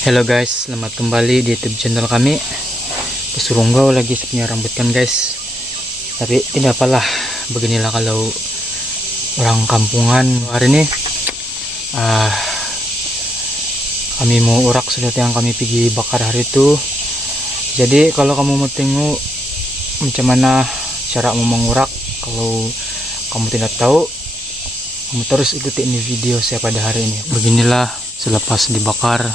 Hello guys, selamat kembali di YouTube channel kami. Kesurunggau lagi punya rambut kan guys. Tapi tidak apalah, beginilah kalau orang kampungan. Hari ini kami mau urak sedot yang kami pergi bakar hari itu. Jadi kalau kamu mau tengok macam mana cara mau mengurak, kalau kamu tidak tahu, kamu terus ikuti ini video saya pada hari ini. Beginilah selepas dibakar.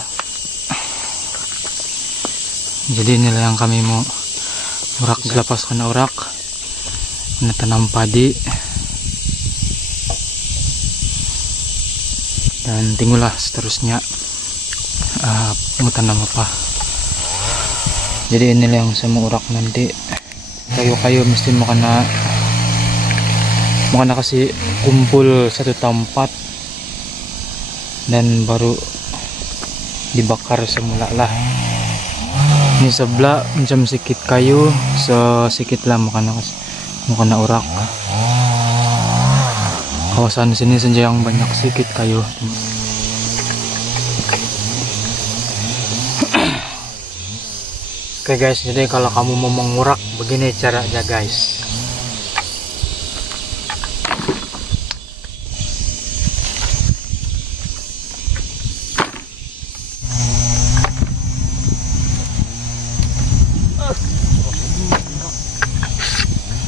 Jadi inilah yang kami mau urak. Selepas kena urak, tanam padi, dan tunggulah seterusnya mau tanam apa. Jadi inilah yang saya mau urak nanti. Kayu-kayu mesti mau kena kasih kumpul satu tempat dan baru dibakar semula lah. Ini sebelah macam sedikit kayu, sedikit lah mau kena urak. Kawasan sini saja yang banyak sedikit kayu. Oke guys, jadi kalau kamu mau mengurak, begini caranya guys.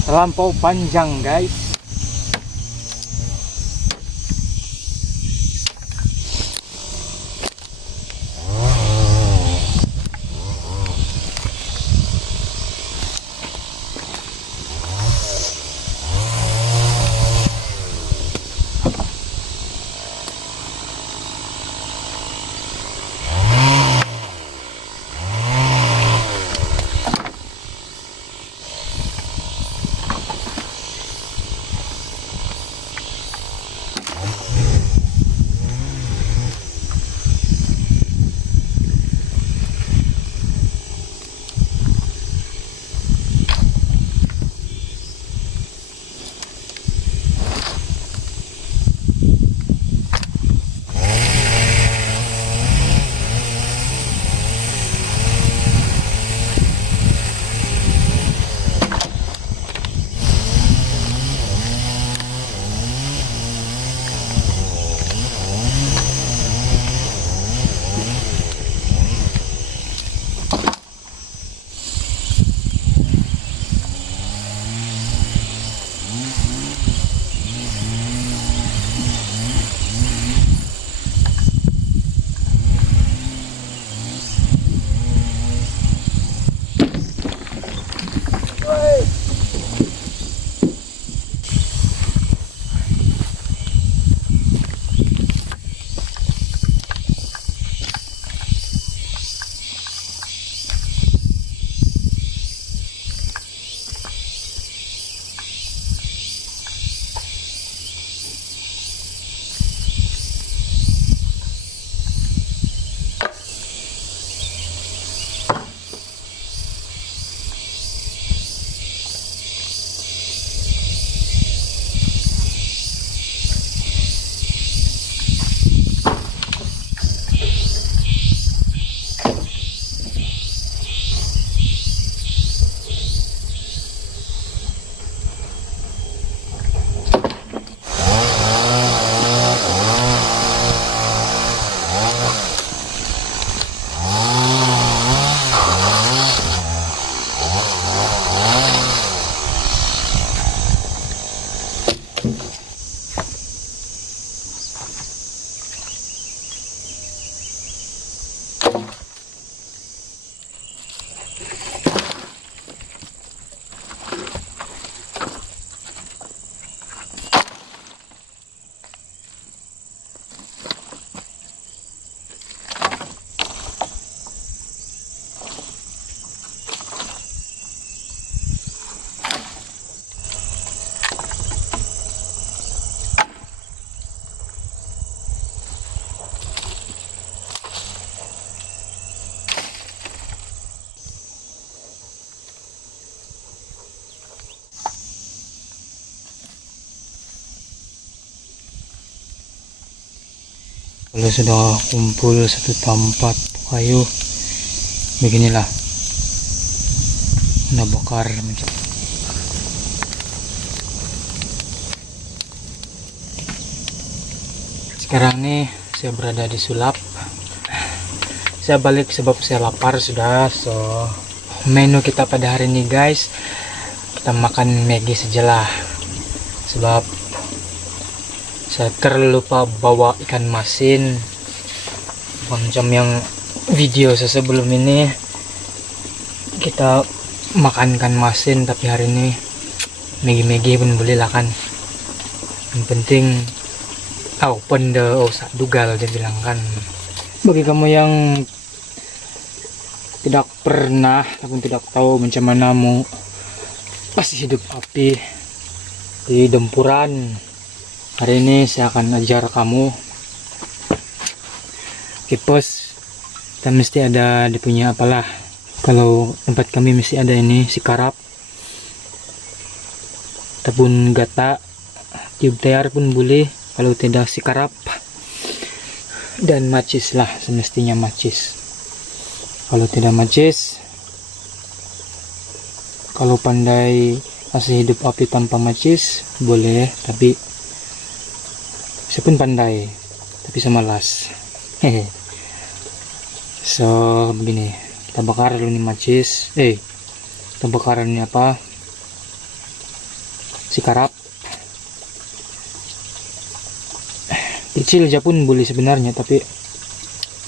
Terlampau panjang guys. Kalau sudah kumpul satu tempat, kayu. Beginilah nabakar macam. Sekarang nih saya berada di sulap. Saya balik sebab saya lapar sudah. So menu kita pada hari ini guys, kita makan Maggi sajalah. Sebab saya terlupa bawa ikan masin. Macam yang video saya sebelum ini, kita makan ikan masin, tapi hari ini Maggi pun boleh lah kan. Yang penting dugal dia bilang kan. Bagi kamu yang tidak pernah ataupun tidak tahu macam mana mau pasti hidup api di dempuran, hari ini saya akan ajar kamu. Kipos kita mesti ada dia punya apalah. Kalau tempat kami mesti ada ini si karap ataupun gata, tiup tayar pun boleh kalau tidak si karap, dan macis lah, semestinya macis. Kalau tidak macis, kalau pandai masih hidup api tanpa macis boleh, tapi saya pun pandai tapi saya malas. Hehe. So begini, kita bakar dulu nih macis. Kita bakar ini apa, si karap. Kecil aja pun boleh sebenarnya, tapi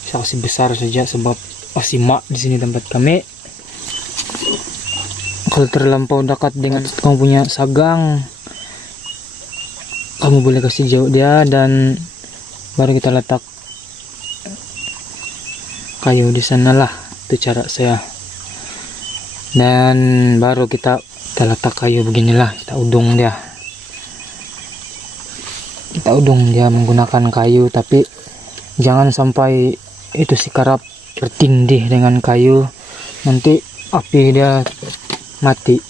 saya kasih besar saja sebab masih mak di sini tempat kami. Kalau terlampau dekat dengan kamu punya sagang, kamu boleh kasih jauh dia, dan baru kita letak kayu di sana lah. Itu cara saya. Dan baru kita letak kayu beginilah, kita udung dia. Kita udung dia menggunakan kayu, tapi jangan sampai itu si karap tertindih dengan kayu, nanti api dia mati.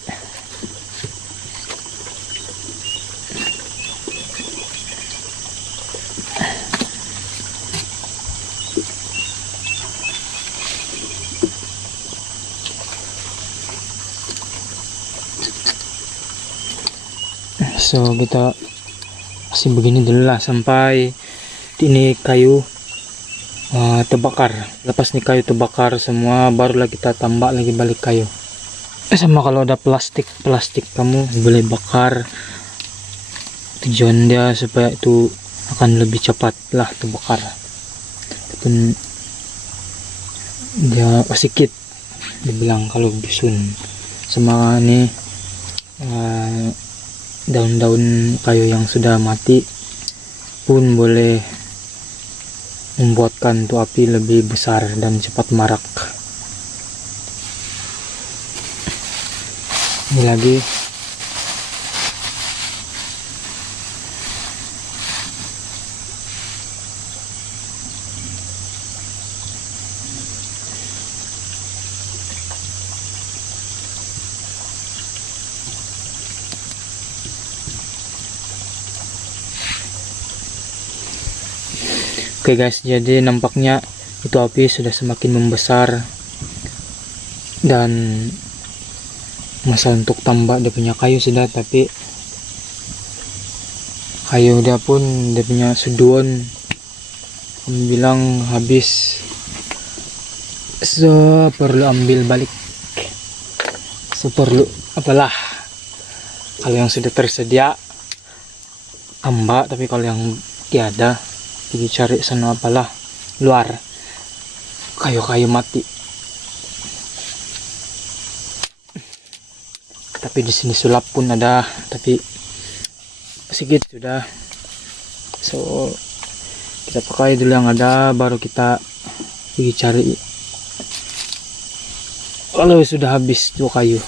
So kita kasih begini dulu lah sampai ini kayu terbakar. Lepas nih kayu terbakar semua, barulah kita tambah lagi balik kayu. Sama kalau ada plastik kamu boleh bakar. Tujuan dia supaya itu akan lebih cepat lah terbakar. Ataupun dia sedikit dibilang kalau bisun. Sama nih daun-daun kayu yang sudah mati pun boleh membuatkan tuh api lebih besar dan cepat marak. Ini lagi oke guys, jadi nampaknya itu api sudah semakin membesar, dan masa untuk tambah dia punya kayu sudah, tapi kayu dia pun dia punya suduan kami bilang habis. So perlu ambil balik, so perlu apalah, kalau yang sudah tersedia tambah, tapi kalau yang tiada pergi cari sana apalah luar kayu-kayu mati. Tapi di sini sulap pun ada, tapi sedikit sudah. So kita pakai dulu yang ada, baru kita pergi cari kalau sudah habis tuh kayu.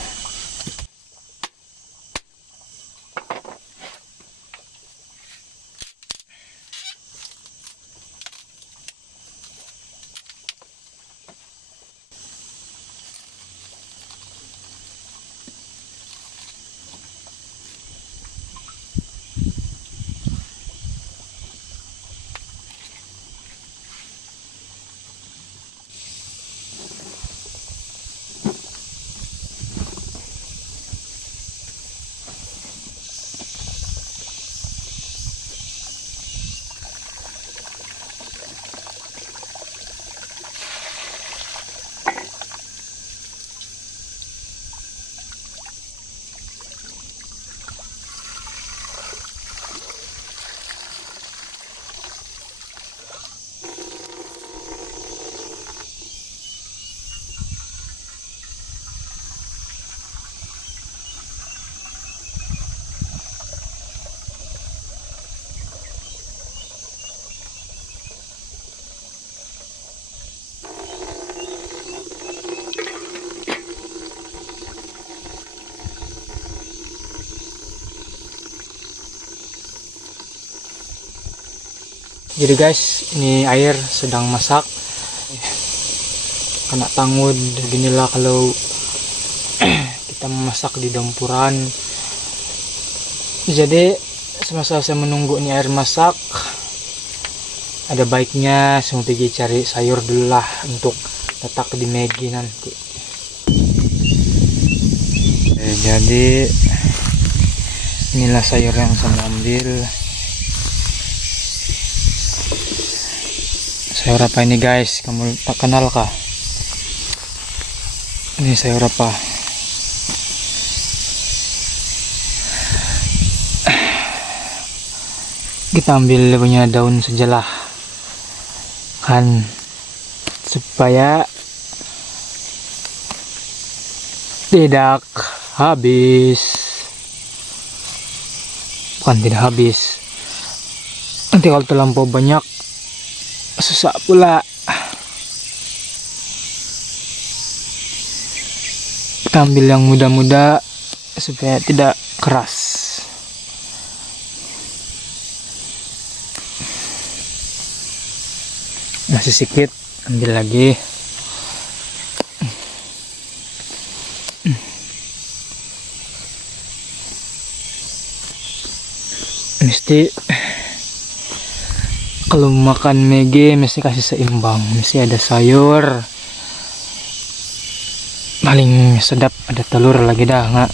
Jadi guys, ini air sedang masak. Kena tangud beginilah kalau kita memasak di dampuran. Jadi semasa saya menunggu ini air masak, ada baiknya saya mau pergi cari sayur dulu lah untuk letak di Maggi nanti. Jadi inilah sayur yang saya ambil. Sayur apa ini guys? Kamu tak kenal kah? Ini sayur apa? Kita ambil punya daun sajalah kan, supaya tidak habis. Bukan tidak habis, nanti kalau terlampau banyak susah pula. Kita ambil yang muda-muda supaya tidak keras. Masih sedikit, ambil lagi. Mesti kalau makan Maggi mesti kasih seimbang, mesti ada sayur, paling sedap ada telur lagi dah nggak.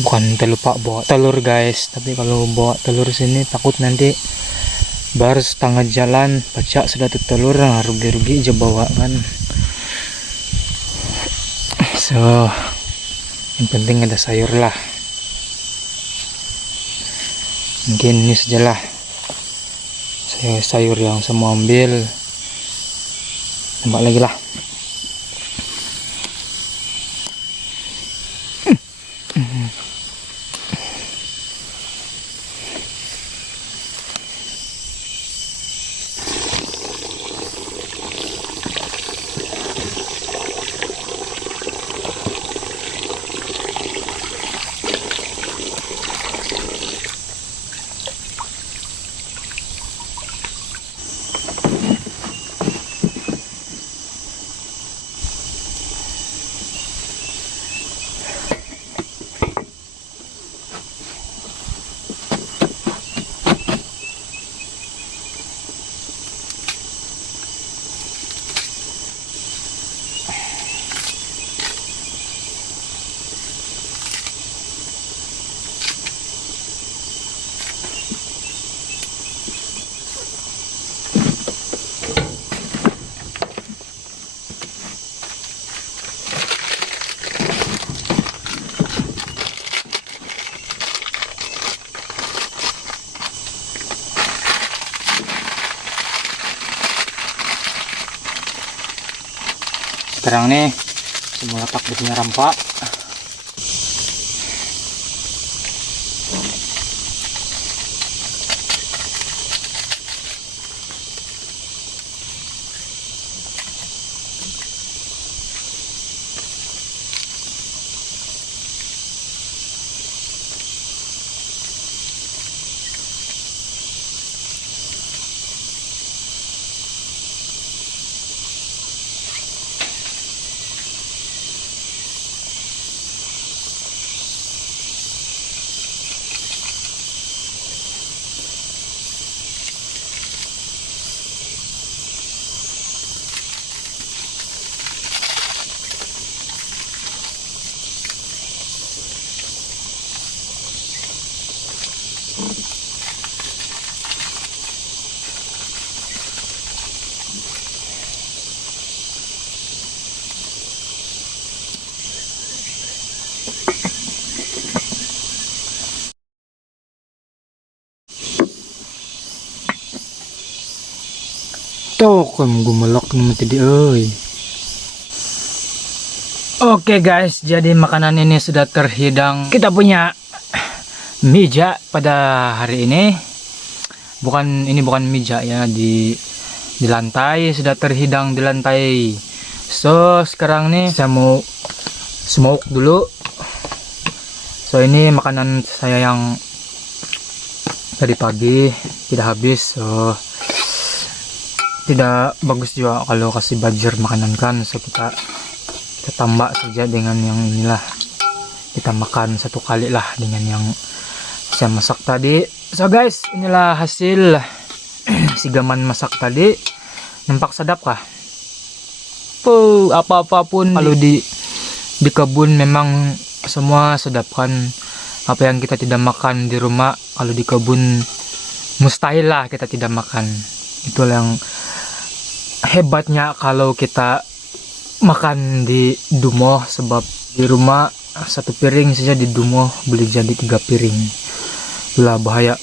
Bukan terlupa bawa telur guys, tapi kalau bawa telur sini takut nanti baru setengah jalan pacak sudah telur, rugi-rugi aja bawa kan. So yang penting ada sayur lah. Mungkin ini sajalah sayur yang saya mau ambil. Tambah lagi lah. Sekarang nih semua letak di punya rampak. Kamu gumelok nih tadi, oi. Oke guys, jadi makanan ini sudah terhidang. Kita punya meja pada hari ini. Ini bukan meja ya, di lantai sudah terhidang di lantai. So sekarang nih saya mau smoke dulu. So ini makanan saya yang Tadi pagi tidak habis, so tidak bagus juga kalau kasih buzzer makanan kan. So kita tambah saja dengan yang inilah, kita makan satu kali lah dengan yang saya masak tadi. So guys, inilah hasil sigaman masak tadi. Nampak sedap kah? Apa-apapun kalau di kebun memang semua sedap kan. Apa yang kita tidak makan di rumah, kalau di kebun mustahil lah kita tidak makan. Itulah yang hebatnya kalau kita makan di Dumo, sebab di rumah satu piring saja, di Dumo boleh jadi 3 piring. Itulah bahaya.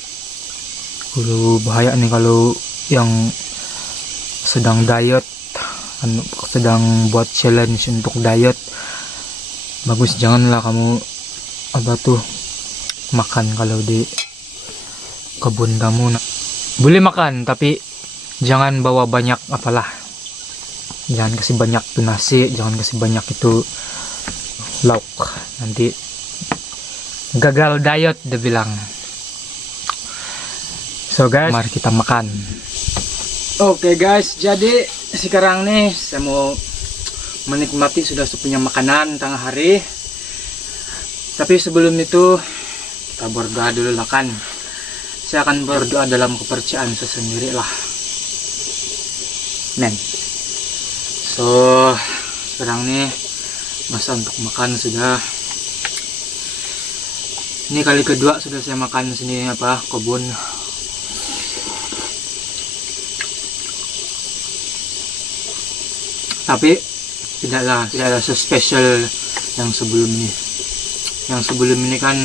Bahaya nih kalau yang sedang diet, sedang buat challenge untuk diet. Bagus janganlah kamu makan kalau di kebun kamu. Boleh makan tapi jangan bawa banyak apalah. Jangan kasih banyak tuh nasi, jangan kasih banyak itu lauk. Nanti gagal diet dia bilang. So guys, mari kita makan. Oke guys, jadi sekarang nih saya mau menikmati sudah punya makanan tengah hari. Tapi sebelum itu kita berdoa dulu lah kan. Saya akan berdoa dalam kepercayaan saya sendiri lah. Men. So sekarang nih masa untuk makan sudah. Ini kali kedua sudah saya makan sini kebun. Tapi tidak ada spesial yang sebelum ini. Yang sebelum ini kan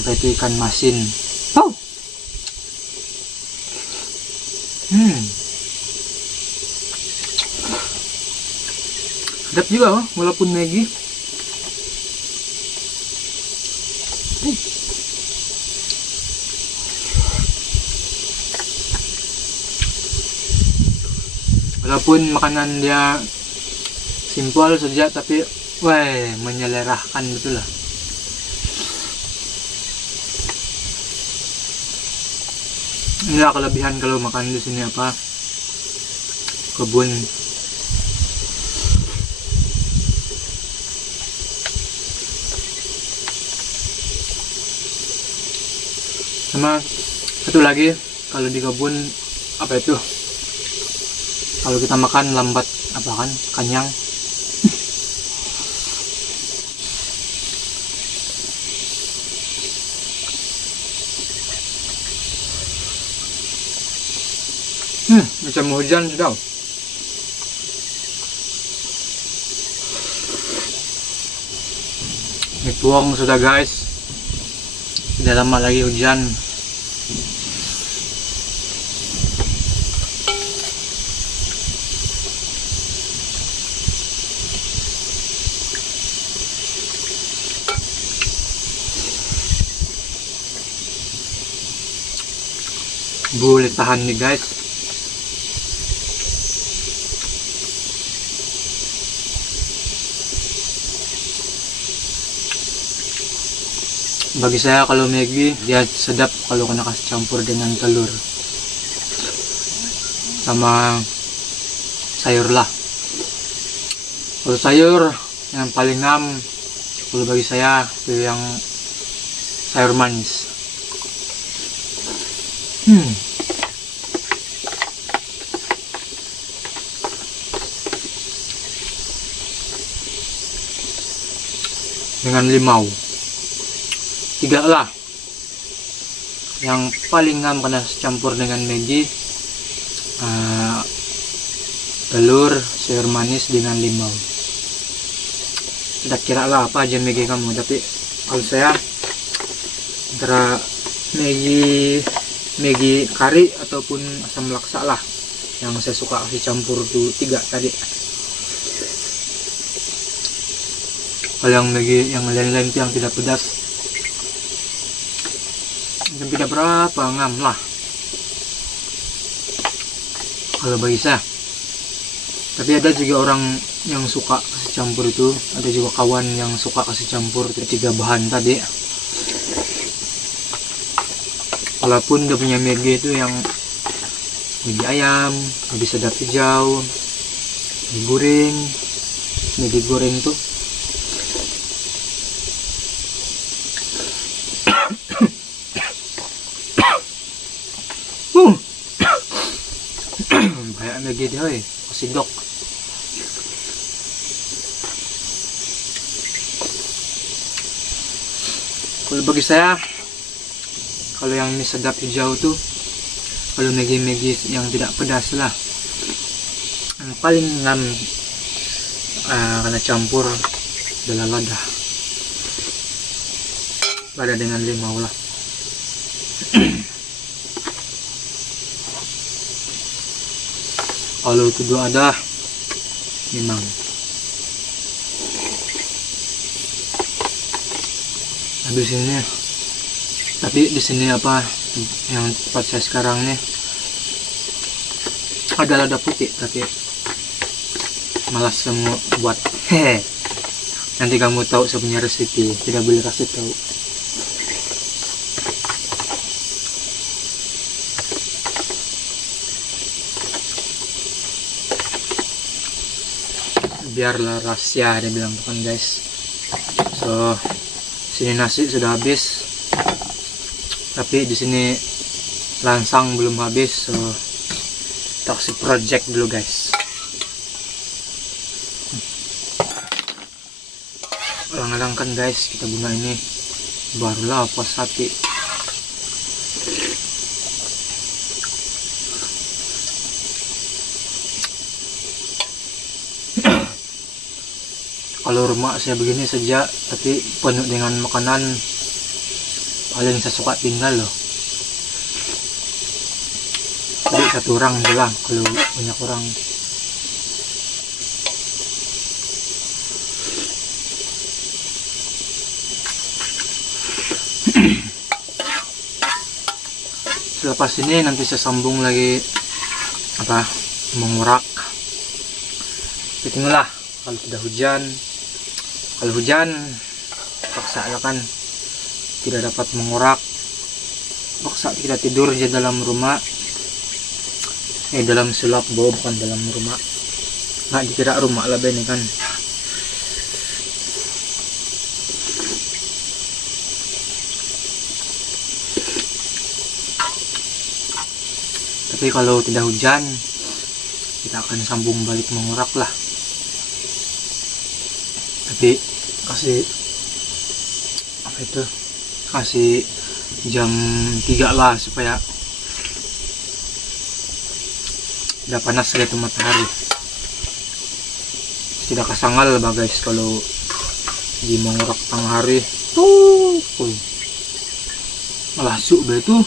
itu ikan masin. Oh. Sedap juga walaupun Maggi. Walaupun makanan dia simpel saja, tapi menyelerahkan betul lah. Inilah kelebihan kalau makan di sini kebun. Sama satu lagi, kalau di kebun kalau kita makan lambat kenyang. Macam hujan sudah. Dituang sudah guys. Tidak lama lagi hujan. Boleh tahan nih guys. Bagi saya kalau Maggi dia sedap kalau kena kasih campur dengan telur sama sayur lah. Kalau sayur yang paling kalau bagi saya itu yang sayur manis. Dengan limau. 3 lah yang paling kena campur dengan Maggi, telur, sayur manis dengan limau. Tidak kira lah apa aja Maggi kamu, tapi kalau saya antara Maggi kari ataupun asam laksa lah yang saya suka kasih campur tuh 3 tadi. Kalau yang Maggi yang lain-lain yang tidak pedas, tidak berapa ngam lah kalau bagi saya. Tapi ada juga orang yang suka kasih campur itu, ada juga kawan yang suka kasih campur 3 bahan tadi. Walaupun dia punya mege itu yang mege ayam, mege sedap hijau, mege goreng tuh banyak mege dia kosidok. Kalau bagi saya, kalau yang mie sedap hijau tuh, kalau mege-mege yang tidak pedas lah, yang paling ngam karena campur adalah lada dengan limau lah. Kalau itu dua ada, memang habis ini. Tapi di sini apa yang tempat saya sekarang nih ada lada putih, tapi malas semua buat. Nanti kamu tahu saya punya resepi, tidak boleh kasih tahu. Biarlah rahasia, dia bilang kan guys. So sini nasi sudah habis, tapi di sini langsang belum habis, so toxic project dulu guys. Kadang-kadang kan guys kita guna ini barulah puas hati. Kalau rumah saya begini saja, tapi penuh dengan makanan, paling saya suka tinggal loh. Jadi satu orang bilang, kalau banyak orang. Selepas ini nanti saya sambung lagi apa mengurak. Tinggallah kalau tidak hujan. Kalau hujan paksa ya kan, tidak dapat mengurak, paksa kita tidur aja dalam rumah, dalam sulap bawah, bukan dalam rumah. Nah dikira rumah lah ini kan. Tapi kalau tidak hujan, kita akan sambung balik mengurak lah. Tapi kasih apa itu, kasih jam 3 lah supaya udah panas gitu matahari, tidak kasangal lah guys kalau di mengurak tengah hari tuh malah su betul.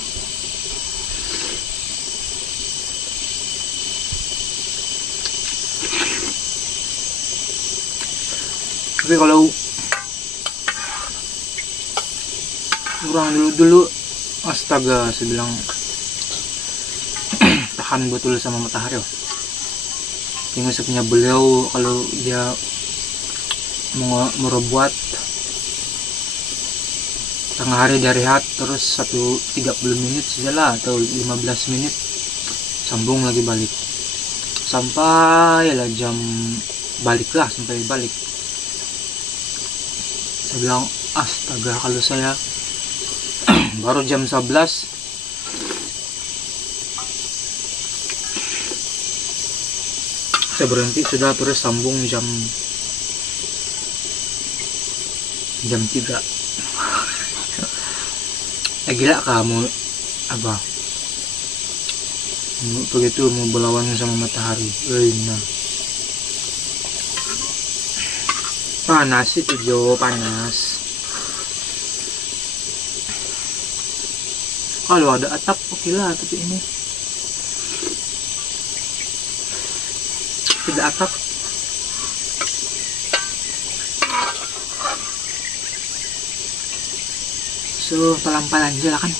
Tapi kalau kurang dulu astaga, saya bilang tahan betul sama matahari. Tinggal sepunya beliau kalau dia mau merebuat tengah hari dari rehat terus 30 menit saja lah, atau 15 menit sambung lagi balik sampai lah jam balik lah, sampai balik. Saya bilang astaga, kalau saya baru jam 11 saya berhenti sudah, terus sambung jam 3. Gila kamu apa begitu mau berlawan sama matahari. Nah panas itu Jo, panas. Kalau ada atap oke lah, tapi ini tidak atap. So pelan-pelan aja lah kan.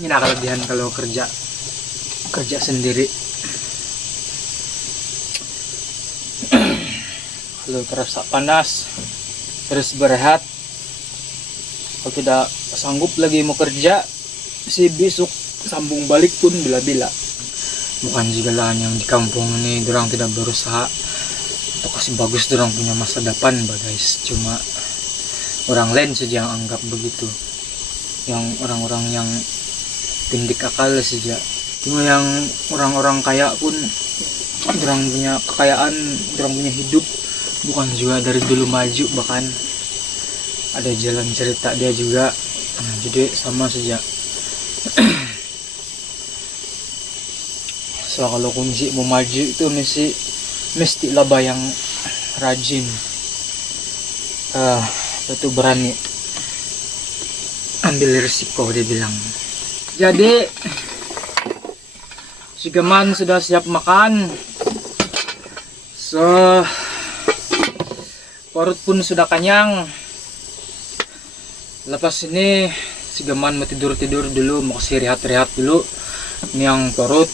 Ini lah kelebihan kalau kerja sendiri. Kalau terasa panas terus berehat, Kalau tidak sanggup lagi mau kerja, si besok sambung balik pun bila-bila. Bukan juga lah yang di kampung ini dorang tidak berusaha untuk kasih bagus dorang punya masa depan guys. Cuma orang lain saja yang anggap begitu, yang orang-orang yang pindik akal saja. Cuma yang orang-orang kaya pun dorang punya kekayaan, dorang punya hidup bukan juga dari dulu maju, bahkan ada jalan cerita dia juga. Jadi sama saja. So kalau kunci mau maju itu mesti laba yang rajin, betul berani ambil risiko, dia bilang. Jadi si Geman sudah siap makan, so perut pun sudah kenyang. Lepas ini si Geman mau tidur dulu, mau kasih rehat dulu. Ini yang perut,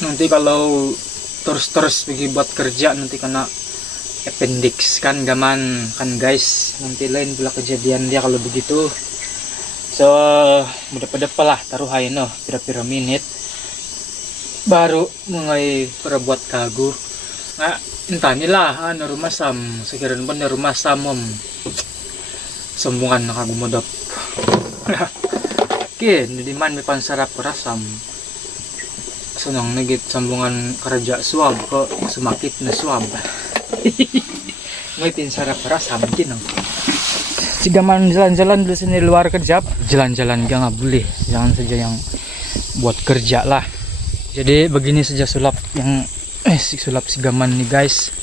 nanti kalau terus pergi buat kerja nanti kena appendix kan Geman kan guys. Nanti lain pula kejadian dia kalau begitu. So mudah-mudahan lah taruh aja no pira-pira menit baru mulai perbuat kagu. Nah entah inilah rumah sam sekiran pun rumah samom sambungan nakagumodop. Oke, di man may pansarap rasam. Senang nagit sambungan kerja suab kok sumakit na suab. May pinsarap rasam kinang. Si Geman jalan-jalan dulu sini luar kerja. Jalan-jalan gak boleh, jangan saja yang buat kerja lah. Jadi begini saja sulap yang sulap si Geman nih guys.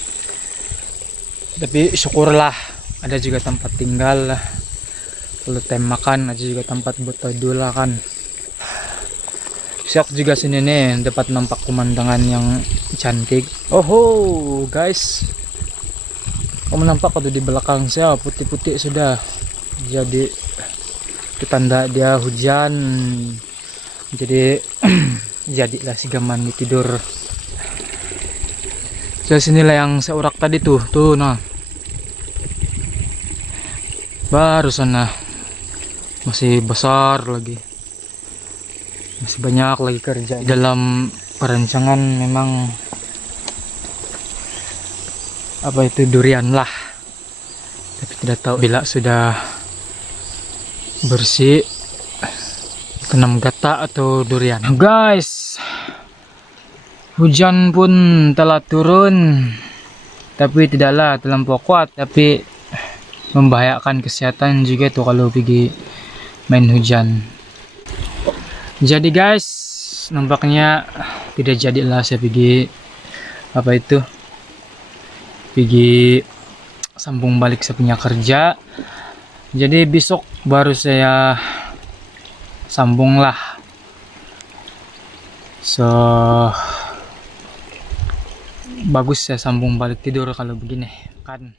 Tapi syukurlah ada juga tempat tinggal lah. Kalau time makan ada juga tempat buat tidur lah kan. Siap juga sini nih dapat nampak pemandangan yang cantik. Oh guys, kamu nampak atau di belakang saya putih-putih sudah. Jadi ketanda dia hujan. Jadi jadilah si Geman tidur. So sinilah yang saya urak tadi tuh nah. Baru sana masih besar lagi, masih banyak lagi kerja dalam perancangan. Memang apa itu durian lah, tapi tidak tahu bila sudah bersih kena gata atau durian. Guys, hujan pun telah turun, tapi tidaklah terlampau kuat, tapi membahayakan kesehatan juga tuh kalau pergi main hujan. Jadi guys, nampaknya tidak jadilah saya pergi pergi sambung balik saya punya kerja. Jadi besok baru saya sambung lah. So bagus saya sambung balik tidur kalau begini kan.